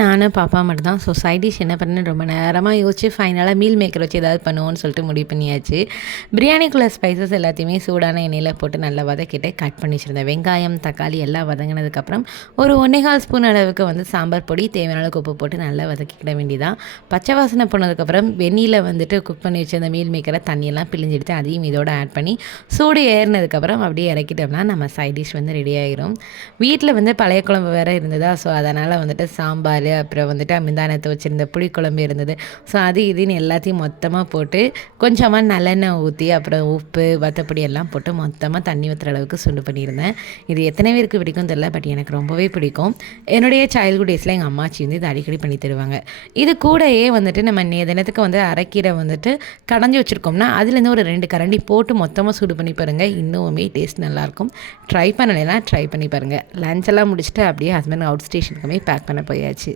நானும் பாப்பா மட்டும் தான். ஸோ சைட் டிஷ் என்ன பண்ணேன்னு ரொம்ப நேரமா யோசிச்சு ஃபைனலாக மீல் மேக்கர் வச்சு ஏதாவது பண்ணுவோன்னு சொல்லிட்டு முடிவு பண்ணியாச்சு. பிரியாணிக்குள்ள ஸ்பைசஸ் எல்லாத்தையுமே சூடான எண்ணெயில போட்டு நல்லா வதக்கிட்டு கட் பண்ணி வச்சுருந்தேன். வெங்காயம், தக்காளி எல்லாம் வதங்கினதுக்கப்புறம் ஒரு 1 1/4 ஸ்பூன் அளவுக்கு வந்து சாம்பார் பொடி, தேவையான அளவுக்கு உப்பு போட்டு நல்லா வதக்கிக்கிட வேண்டியதான். பச்சை வாசனை போனதுக்கப்புறம் வெந்நீரில் வந்துட்டு குக் பண்ணி வச்சிருந்த மீல் மேக்கரை தண்ணியெல்லாம் பிழிஞ்செடுத்து அதையும் இதோட ஆட் பண்ணி சூடு ஏறினதுக்கப்புறம் அப்படியே இறக்கிட்டோம்னா நம்ம சைட் டிஷ் வந்து ரெடி ஆகிரும். வீட்டில் வந்து பழைய குழம்பு வேறு இருந்ததா, ஸோ அதனால் வந்துட்டு சாம்பார், அப்புறம் வந்துட்டு முந்தானத்தை வச்சுருந்த புளிக்குழம்பு இருந்தது. ஸோ அது இதுன்னு எல்லாத்தையும் மொத்தமாக போட்டு கொஞ்சமாக நல்லெண்ணெய் ஊற்றி அப்புறம் உப்பு வத்தப்பொடி எல்லாம் போட்டு மொத்தமாக தண்ணி ஊற்றுற அளவுக்கு சுண்டு பண்ணியிருந்தேன். இது எத்தனை பேருக்கு பிடிக்கும் தெரியல, பட் எனக்கு ரொம்பவே பிடிக்கும். என்னுடைய சைல்ட்ஹுட் டேஸில் எங்கள் அம்மாச்சி வந்து இது அடிக்கடி பண்ணி தருவாங்க. இது கூடயே வந்துட்டு நம்ம தினத்துக்கு வந்து அரைக்கீரை வந்துட்டு கடைஞ்சி வச்சுருக்கோம்னா அதுலேருந்து ஒரு 2 கரண்டி போட்டு மொத்தமாக சூடு பண்ணி பாருங்கள். இன்னுமே டேஸ்ட் நல்லாயிருக்கும். ட்ரை பண்ணலைன்னா ட்ரை பண்ணி பாருங்கள். லஞ்ச் எல்லாம் முடிச்சுட்டு அப்படியே ஹஸ்பண்ட் அவுட் ஸ்டேஷனுக்குமே பேக் பண்ண போயாச்சு.